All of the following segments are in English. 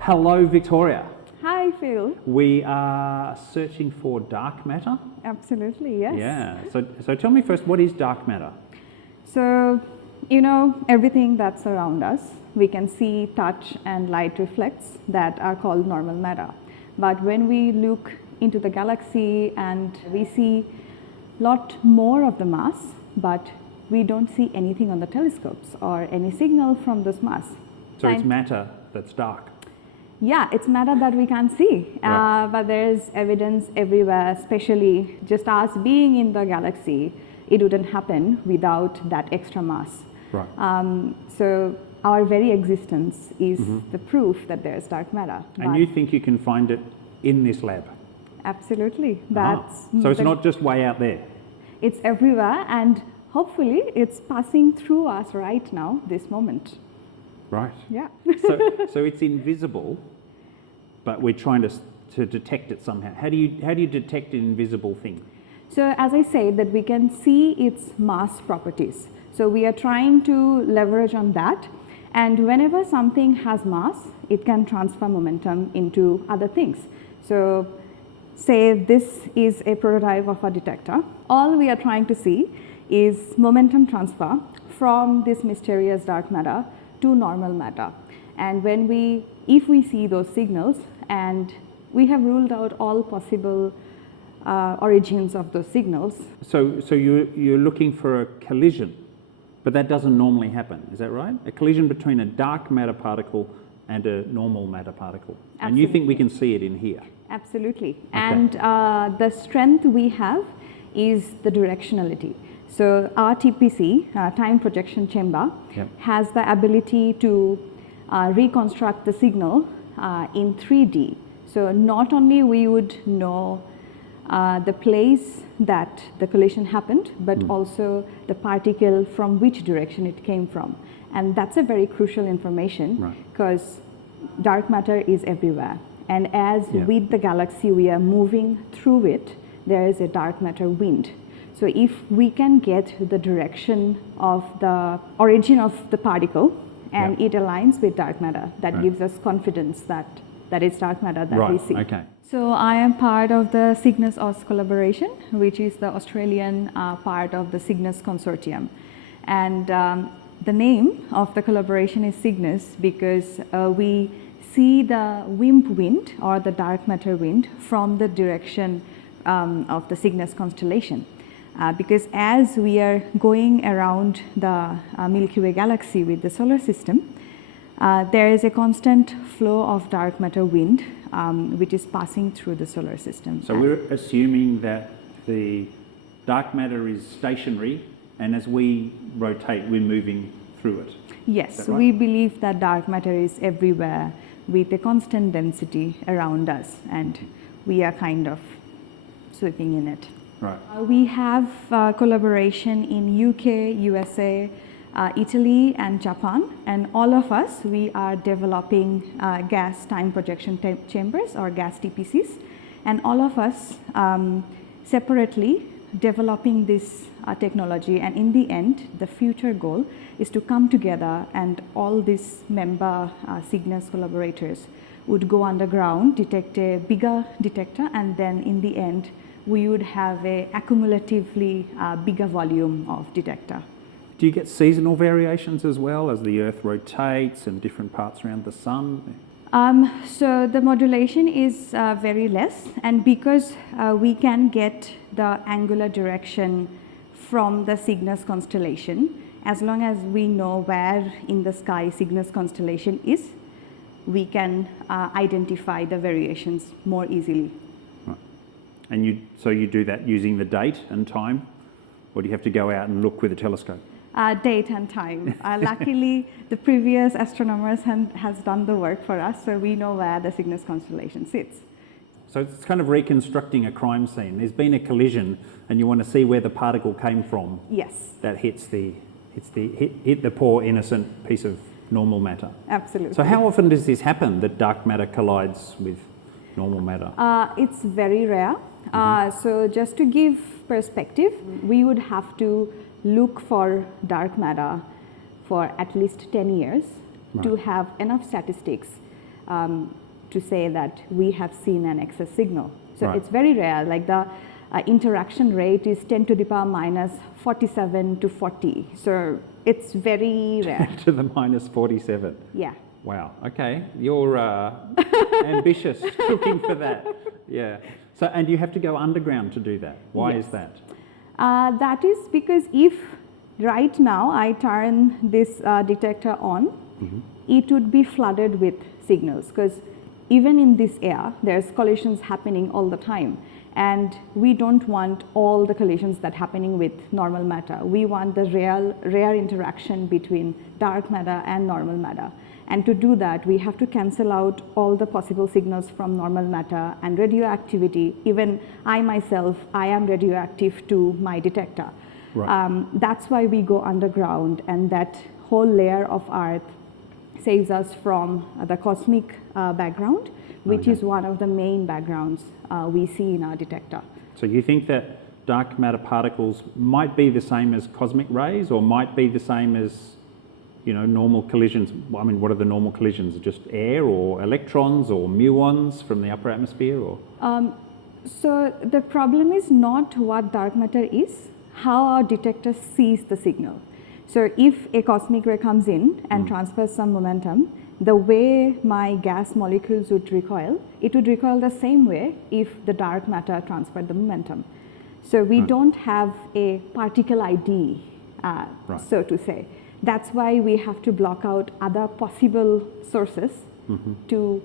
Hello, Victoria. Hi, Phil. We are searching for dark matter. Absolutely, yes. Yeah. So tell me first, what is dark matter? So, everything that's around us, we can see, touch, and light reflects that are called normal matter. But when we look into the galaxy and we see a lot more of the mass, but we don't see anything on the telescopes or any signal from this mass. So it's matter that's dark. Yeah, it's matter that we can't see, Right. but there's evidence everywhere, especially just us being in the galaxy. It wouldn't happen without that extra mass. Right. So our very existence is the proof that there's dark matter. And you think you can find it in this lab? Absolutely. That's So it's not just way out there? It's everywhere, and hopefully it's passing through us right now, this moment. Right. Yeah. So it's invisible, but we're trying to detect it somehow. How do you detect an invisible thing? So as I said, that we can see its mass properties. So we are trying to leverage on that, and whenever something has mass, it can transfer momentum into other things. So say this is a prototype of a detector. All we are trying to see is momentum transfer from this mysterious dark matter to normal matter. And if we see those signals, and we have ruled out all possible origins of those signals. So you're looking for a collision, but that doesn't normally happen, is that right? A collision between a dark matter particle and a normal matter particle. Absolutely. And you think we can see it in here? Absolutely. Okay. And the strength we have is the directionality. So our TPC, time projection chamber, has the ability to reconstruct the signal in 3D. So not only we would know the place that the collision happened, but also the particle from which direction it came from. And that's a very crucial information, because dark matter is everywhere. And as with the galaxy we are moving through it, there is a dark matter wind. So if we can get the direction of the origin of the particle and it aligns with dark matter, that gives us confidence that it's dark matter that we see. Okay. So I am part of the Cygnus-Oz collaboration, which is the Australian part of the Cygnus consortium. And the name of the collaboration is Cygnus because we see the WIMP wind, or the dark matter wind, from the direction of the Cygnus constellation. Because as we are going around the Milky Way galaxy with the solar system, there is a constant flow of dark matter wind which is passing through the solar system. So we're assuming that the dark matter is stationary, and as we rotate, we're moving through it. Yes, right? We believe that dark matter is everywhere with a constant density around us, and we are kind of sweeping in it. Right. We have collaboration in UK, USA, Italy and Japan, and all of us, we are developing gas time projection chambers, or gas TPCs, and all of us separately developing this technology. And in the end, the future goal is to come together, and all these member Cygnus collaborators would go underground, detect a bigger detector, and then in the end we would have a accumulatively bigger volume of detector. Do you get seasonal variations as well as the Earth rotates and different parts around the sun? So the modulation is very less, and because we can get the angular direction from the Cygnus constellation, as long as we know where in the sky Cygnus constellation is, we can identify the variations more easily. Right. And so you do that using the date and time, or do you have to go out and look with a telescope? Date and time. Luckily, the previous astronomers has done the work for us, so we know where the Cygnus constellation sits. So it's kind of reconstructing a crime scene. There's been a collision, and you want to see where the particle came from. Yes. That hit the poor innocent piece of normal matter. Absolutely. So how often does this happen, that dark matter collides with normal matter? It's very rare. So just to give perspective, we would have to look for dark matter for at least 10 years to have enough statistics to say that we have seen an excess signal. So it's very rare, like the interaction rate is 10 to the power minus 47 to 40. So it's very rare. to the minus 47. Yeah. Wow, okay. You're ambitious looking for that. Yeah. So, and you have to go underground to do that. Why is that? That is because if right now I turn this detector on, it would be flooded with signals, because even in this air, there's collisions happening all the time. And we don't want all the collisions that happening with normal matter. We want the rare interaction between dark matter and normal matter. And to do that, we have to cancel out all the possible signals from normal matter and radioactivity. Even I myself, I am radioactive to my detector. Right. That's why we go underground, and that whole layer of Earth saves us from the cosmic background, which is one of the main backgrounds we see in our detector. So you think that dark matter particles might be the same as cosmic rays, or might be the same as, normal collisions? I mean, what are the normal collisions? Just air or electrons or muons from the upper atmosphere? Or so the problem is not what dark matter is, how our detector sees the signal. So if a cosmic ray comes in and transfers some momentum, the way my gas molecules would recoil, it would recoil the same way if the dark matter transferred the momentum. So we don't have a particle ID, so to say. That's why we have to block out other possible sources to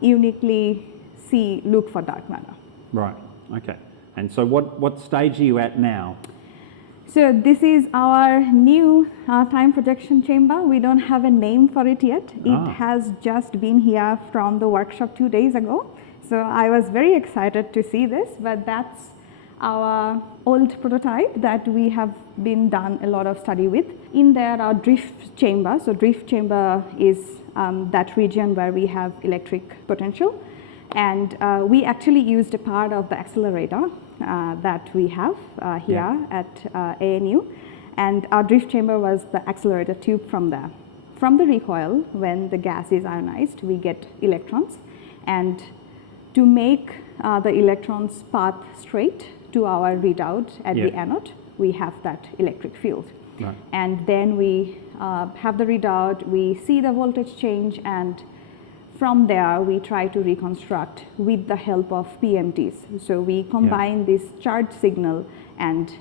uniquely look for dark matter. Right, okay. And so what stage are you at now? So this is our new time projection chamber. We don't have a name for it yet. It has just been here from the workshop 2 days ago. So I was very excited to see this, but that's our old prototype that we have been done a lot of study with. In there, our drift chamber. So drift chamber is that region where we have electric potential. And we actually used a part of the accelerator that we have here at ANU, and our drift chamber was the accelerator tube from there. From the recoil, when the gas is ionized, we get electrons, and to make the electrons path straight to our readout at the anode, we have that electric field. Right. And then we have the readout, we see the voltage change, and from there, we try to reconstruct with the help of PMTs. So we combine this charge signal and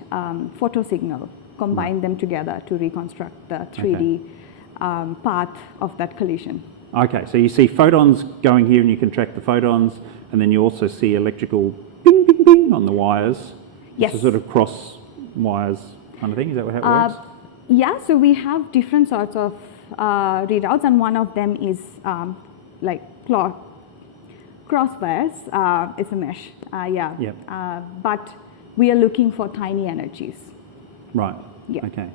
photo signal, combine them together to reconstruct the 3D path of that collision. Okay, so you see photons going here and you can track the photons, and then you also see electrical bing, bing, bing on the wires. Yes. It's a sort of cross wires kind of thing, is that how it works? Yeah, so we have different sorts of readouts, and one of them is like cross wires. It's a mesh, but we are looking for tiny energies. Right, Yeah. okay.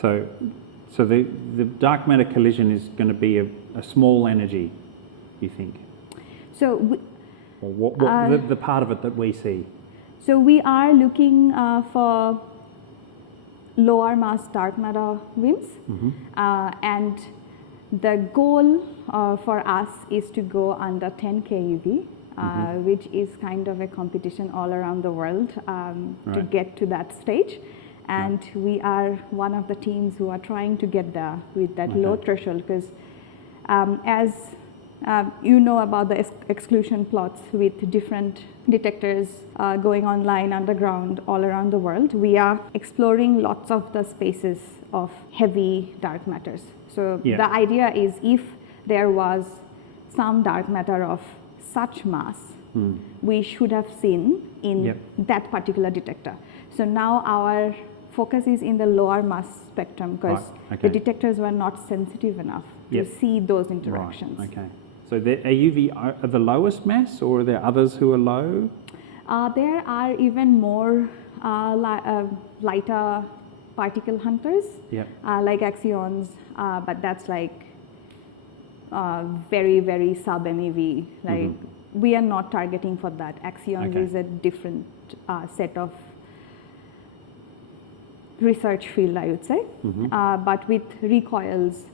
So the dark matter collision is going to be a small energy, you think? So Or what the part of it that we see? So we are looking for lower mass dark matter WIMPs, and the goal for us is to go under 10 keV, which is kind of a competition all around the world to get to that stage. And we are one of the teams who are trying to get there with that low threshold, because as you know about the exclusion plots with different detectors going online underground all around the world, we are exploring lots of the spaces of heavy dark matters. So the idea is, if there was some dark matter of such mass, we should have seen in that particular detector. So now our focus is in the lower mass spectrum, because the detectors were not sensitive enough to see those interactions. Right. Okay. So are you the lowest mass, or are there others who are low? There are even more lighter particle hunters, like axions, but that's like very, very sub MeV. Like we are not targeting for that. Axions is a different set of research field, I would say. But with recoils,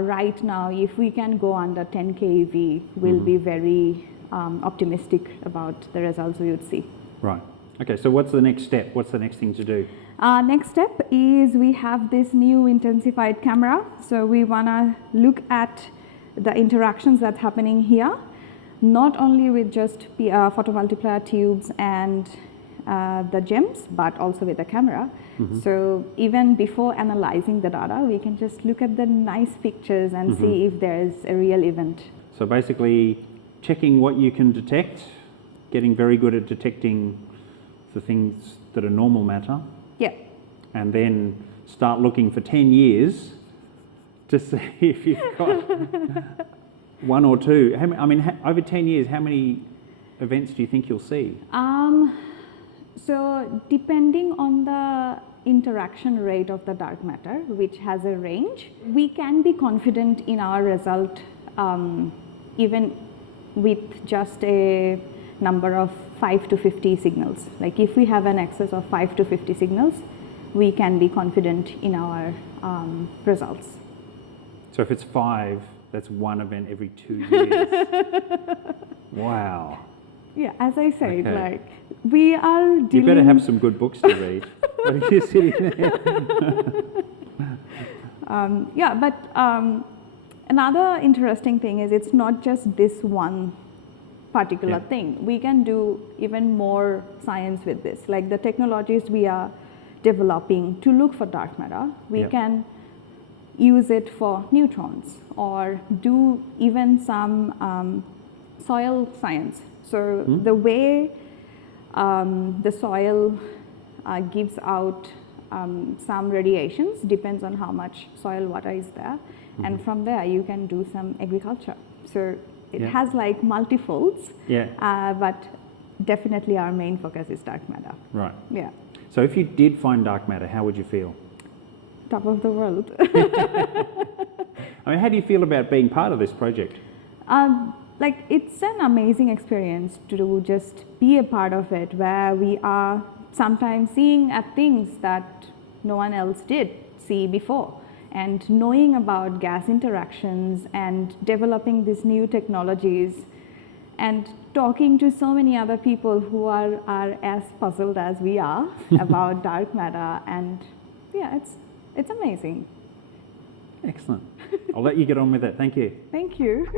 right now, if we can go under 10 keV, we'll be very optimistic about the results we would see. Right. Okay, so what's the next step? What's the next thing to do? Next step is we have this new intensified camera. So we want to look at the interactions that's happening here, not only with just photomultiplier tubes and the gems, but also with the camera. So even before analyzing the data, we can just look at the nice pictures and see if there's a real event. So basically checking what you can detect, getting very good at detecting the things that are normal matter. Yeah. And then start looking for 10 years to see if you've got one or two. Over 10 years, how many events do you think you'll see? So depending on the interaction rate of the dark matter, which has a range, we can be confident in our result even with just a number of 5 to 50 signals. Like if we have an excess of 5 to 50 signals, we can be confident in our results. So if it's 5, that's one event every 2 years. Wow. Yeah, as I said, Okay. like we are dealing... You better have some good books to read. What are you sitting there? Yeah, but another interesting thing is it's not just this one particular thing. We can do even more science with this. Like the technologies we are developing to look for dark matter, we can use it for neutrons or do even some soil science. So the way the soil gives out some radiations depends on how much soil water is there, and from there you can do some agriculture. So it has like multifolds, but definitely our main focus is dark matter. Right. Yeah. So if you did find dark matter, how would you feel? Top of the world. How do you feel about being part of this project? Like it's an amazing experience to just be a part of it, where we are sometimes seeing at things that no one else did see before, and knowing about gas interactions and developing these new technologies and talking to so many other people who are as puzzled as we are about dark matter, and yeah, it's amazing. Excellent. I'll let you get on with it. Thank you. Thank you.